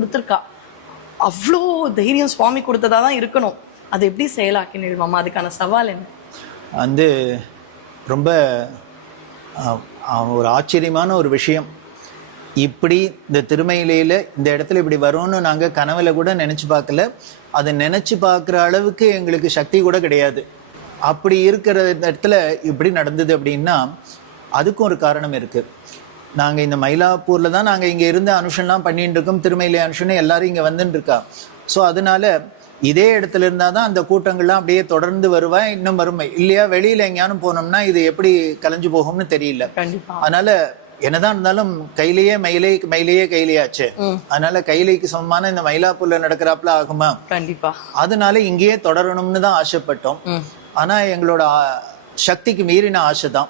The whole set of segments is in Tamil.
கொடுத்துருக்கா. அவ்வளோ தைரியம் சுவாமி கொடுத்ததா தான் இருக்கணும். அதை எப்படி செயலாக்கினீள் மாமா? அதுக்கான சவால் என்ன? வந்து ரொம்ப ஒரு ஆச்சரியமான ஒரு விஷயம். இப்படி இந்த திருமயிலையில் இந்த இடத்துல இப்படி வரும்னு நாங்கள் கனவுல கூட நினச்சி பார்க்கல. அதை நினச்சி பார்க்குற அளவுக்கு எங்களுக்கு சக்தி கூட கிடையாது. அப்படி இருக்கிற இடத்துல இப்படி நடந்தது அப்படின்னா அதுக்கும் ஒரு காரணம் இருக்குது நாங்கள் இந்த மயிலாப்பூரில் தான் நாங்கள் இங்கே இருந்து அனுஷன்லாம் பண்ணிட்டு இருக்கோம். திருமயிலை அனுஷன் எல்லாரும் இங்கே வந்துட்டு இருக்கா. ஸோ அதனால இதே இடத்துல இருந்தால் தான் அந்த கூட்டங்கள்லாம் அப்படியே தொடர்ந்து வருவா இன்னும் வறுமை. இல்லையா வெளியில் எங்கேயானும் போனோம்னா இது எப்படி கலைஞ்சு போகும்னு தெரியல. அதனால என்னதான் இருந்தாலும் கையிலேயே மயிலை மயிலையே கையிலேயாச்சு. அதனால கையிலைக்கு சமமான இந்த மயிலாப்பூர்ல நடக்கிறாப்புல ஆகுமா? கண்டிப்பா. அதனால இங்கேயே தொடரணும்னு தான் ஆசைப்பட்டோம். ஆனா எங்களோட சக்திக்கு மீறின ஆசை தான்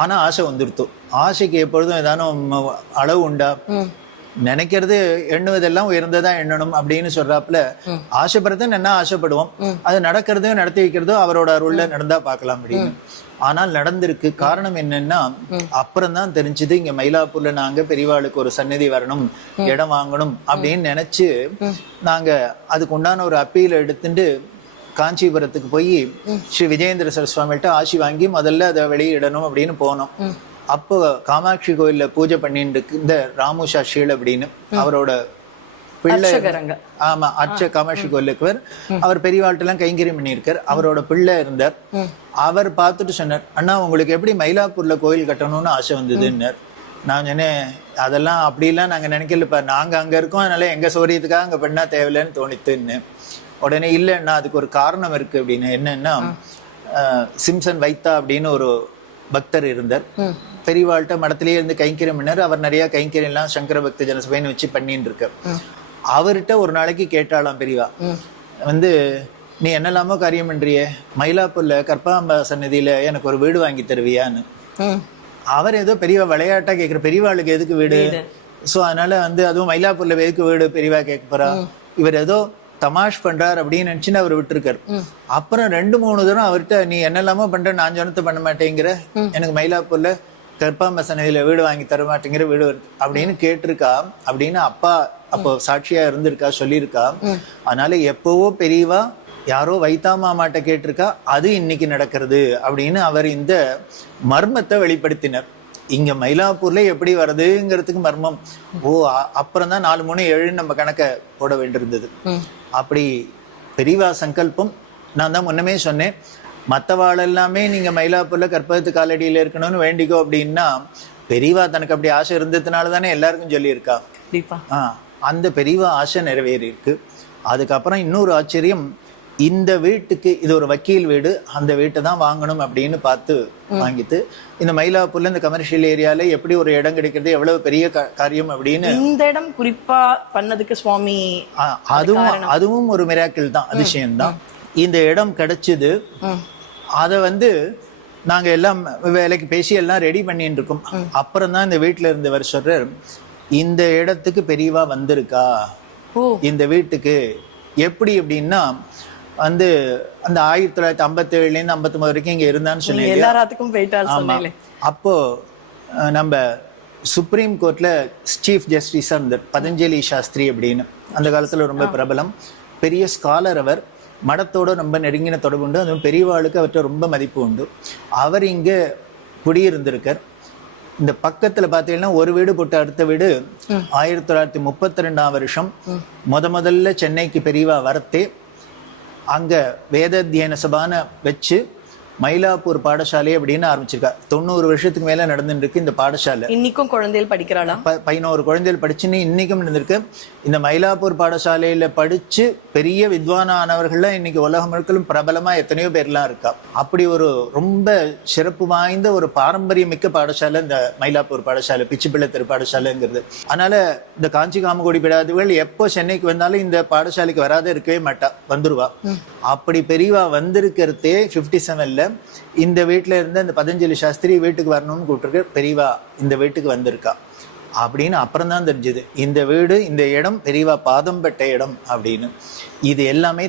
ஆனா ஆசை வந்துருத்து. ஆசைக்கு எப்பொழுதும் ஏதானும் அளவு உண்டா. நினைக்கிறது எண்ணுவதெல்லாம் உயர்ந்ததா எண்ணணும் அப்படின்னு சொல்றாப்புல ஆசைப்படுறது என்ன ஆசைப்படுவோம். அது நடக்கிறதையும் நடத்தி வைக்கிறதோ அவரோட அருள்ல நடந்தா பார்க்கலாம் அப்படின்னு. ஆனால் நடந்திருக்கு. காரணம் என்னன்னா அப்புறம் தான் தெரிஞ்சது இங்க மயிலாப்பூர்ல நாங்க பெரியவாளுக்கு ஒரு சந்நிதி வரணும் இடம் வாங்கணும் அப்படின்னு நினைச்சு நாங்க அதுக்கு உண்டான ஒரு அப்பீல் எடுத்துட்டு காஞ்சிபுரத்துக்கு போய் ஸ்ரீ விஜயேந்திர சரஸ்வாமிகிட்ட ஆசி வாங்கி முதல்ல அதை வெளியிடணும் அப்படின்னு போனோம். அப்போ காமாட்சி கோயில்ல பூஜை பண்ணிட்டு இந்த ராமு சாஷிகள் அப்படின்னு அவரோட பிள்ளை. ஆமா அர்ச்ச காமாட்சி கோயிலுக்கு அவர் பெரியவாழ்கிட்ட எல்லாம் கைங்கரியம் பண்ணியிருக்கார். அவரோட பிள்ளை இருந்தார். அவர் பார்த்துட்டு சொன்னார் அண்ணா உங்களுக்கு எப்படி மயிலாப்பூர்ல கோயில் கட்டணும்னு ஆசை வந்ததுன்னார். நான் சொன்னேன் அதெல்லாம் அப்படிலாம் நாங்க நினைக்கலப்பா. நாங்க அங்க இருக்கோம். அதனால எங்க சௌரியத்துக்காக அங்க பண்ணா தேவையில்லைன்னு தோணித்துன்னு. உடனே இல்லைன்னா அதுக்கு ஒரு காரணம் இருக்கு அப்படின்னு. என்னன்னா சிம்சன் வைத்தா அப்படின்னு ஒரு பக்தர் இருந்தார். பெரியவாள்கிட்ட மடத்திலேயே இருந்து கைங்கரியம் பண்ணார். அவர் நிறைய கைங்கரியம் எல்லாம் சங்கர பக்த ஜனசபைன்னு வச்சு பண்ணிட்டு இருக்கார். அவர்கிட்ட ஒரு நாளைக்கு கேட்டாளாம் பெரியவா வந்து நீ என்னெல்லாமோ காரியம் பண்றியே? மயிலாப்பூர்ல கற்பாம்பா சன்னதியில எனக்கு ஒரு வீடு வாங்கி தருவியான்னு. அவர் ஏதோ பெரியவா விளையாட்டா கேட்குற பெரியவாளுக்கு எதுக்கு வீடு? ஸோ அதனால வந்து அதுவும் மயிலாப்பூர்ல எதுக்கு வீடு? பெரியவா கேட்க போறா. இவர் ஏதோ தமாஷ் பண்றார் அப்படின்னு நினைச்சுன்னு அவர் விட்டுருக்காரு. அப்புறம் ரெண்டு மூணு தூரம் அவர்கிட்ட நீ என்னெல்லாமோ பண்ற நான் சொன்னத்தை பண்ண மாட்டேங்கிற. எனக்கு மயிலாப்பூர்ல கற்பாம்ப சன்னதியில வீடு வாங்கி தர மாட்டேங்கிற வீடு அப்படின்னு கேட்டிருக்கா. அப்படின்னு அப்பா அப்போ சாட்சியா இருந்திருக்கா சொல்லியிருக்கா. அதனால எப்பவோ பெரியவா யாரோ வைத்தாமா மாட்ட கேட்டிருக்கா அது இன்னைக்கு நடக்கிறது. அப்படின்னு அவர் இந்த மர்மத்தை வெளிப்படுத்தினர். இங்க மயிலாப்பூர்ல எப்படி வருதுங்கிறதுக்கு மர்மம். ஓ அப்புறம் தான் நாலு மூணு ஏழு நம்ம கணக்க போட வேண்டியிருந்தது. அப்படி பெரியவா சங்கல்பம். நான் தான் முன்னமே சொன்னேன். மற்றவாள் எல்லாமே நீங்க மயிலாப்பூர்ல கற்பகத்து காலடியில இருக்கணும்னு வேண்டிக்கோ அப்படின்னா பெரியவா தனக்கு அப்படி ஆசை இருந்ததுனால தானே எல்லாருக்கும் சொல்லியிருக்கா? ஆ அந்த பெரியவா ஆசை நிறைவேறி இருக்கு அதுக்கப்புறம் இன்னொரு ஆச்சரியம் இந்த வீட்டுக்கு இது ஒரு வக்கீல் வீடு அந்த வீட்டை தான் வாங்கணும் அப்படின்னு பார்த்து வாங்கிட்டு இந்த மயிலாப்பூர்ல இந்த கமர்ஷியல் ஏரியால எப்படி ஒரு இடம் கிடைக்கிறது எவ்வளவு பெரிய காரியம் அப்படின்னு இந்த இடம் குறிப்பா பண்ணதுக்கு சுவாமி அதுவும் அதுவும் ஒரு மிராக்கிள் தான் அதிசயம்தான். இந்த இடம் கிடைச்சது அதை வந்து நாங்க எல்லாம் வேலைக்கு பேசி எல்லாம் ரெடி பண்ணிட்டு இருக்கோம். அப்புறம் தான் இந்த வீட்டுல இருந்தவர் சொல்றார் இந்த இடத்துக்கு பெரியவா வந்திருக்கா? இந்த வீட்டுக்கு எப்படி அப்படின்னா வந்து அந்த ஆயிரத்தி தொள்ளாயிரத்தி ஐம்பத்தி ஏழுலேருந்து ஐம்பத்தொம்பது வரைக்கும் இங்க இருந்தான்னு சொன்னேன் நீங்க இல்லையா? எல்லா ராத்துக்கும் போயிட்டாரு அப்போ நம்ம சுப்ரீம் கோர்ட்ல சீஃப் ஜஸ்டிஸா இருந்தார் பதஞ்சலி சாஸ்திரி அப்படின்னு. அந்த காலத்துல ரொம்ப பிரபலம். பெரிய ஸ்காலர் அவர். மடத்தோட ரொம்ப நெருங்கின தொடர்பு உண்டு. அதுவும் பெரியவாளுக்கு அவர்கிட்ட ரொம்ப மதிப்பு உண்டு. அவர் இங்க குடியிருந்திருக்கார். இந்த பக்கத்துல பாத்தீங்கன்னா ஒரு வீடு போட்டு அடுத்த வீடு ஆயிரத்தி தொள்ளாயிரத்தி முப்பத்தி ரெண்டாம் வருஷம். முத முதல்ல சென்னைக்கு பெரியவா வரத்தே அங்க வேதாத்தியன சபான வச்சு மயிலாப்பூர் பாடசாலை அப்படின்னு ஆரம்பிச்சிருக்கா தொண்ணூறு வருஷத்துக்கு மேல நடந்துட்டு இருக்கு இந்த பாடசாலை. இன்னைக்கும் குழந்தைகள் படிக்கிறாளா? பதினோரு குழந்தைகள் படிச்சுன்னு இன்னைக்கும் நடந்திருக்கு. இந்த மயிலாப்பூர் பாடசாலையில படிச்சு பெரிய வித்வானானவர்கள்லாம் இன்னைக்கு உலகம் முழுக்களும் பிரபலமா எத்தனையோ பேர்லாம் இருக்கா. அப்படி ஒரு ரொம்ப சிறப்பு வாய்ந்த ஒரு பாரம்பரியமிக்க பாடசாலை இந்த மயிலாப்பூர் பாடசாலை பிச்சுப்பிள்ளை தெரு பாடசாலைங்கிறது. அதனால இந்த காஞ்சி காமகோடி பிடாதுகள் எப்போ சென்னைக்கு வந்தாலும் இந்த பாடசாலைக்கு வராத இருக்கவே மாட்டா. வந்துருவா. அப்படி பெரியவா வந்திருக்கிறதே பிப்டி செவன்ல இந்த வீட்டுல இருந்து அந்த பதஞ்சலி சாஸ்திரி வீட்டுக்கு வரணும்னு கூப்பிட்டுருக்கு. பெரியவா இந்த வீட்டுக்கு வந்திருக்கா. அப்படின்னு அப்புறம் தான் தெரிஞ்சது. இந்த வீடு இந்த இடம் பெரியவா பாதம் பட்ட இடம் அப்படின்னு. இது எல்லாமே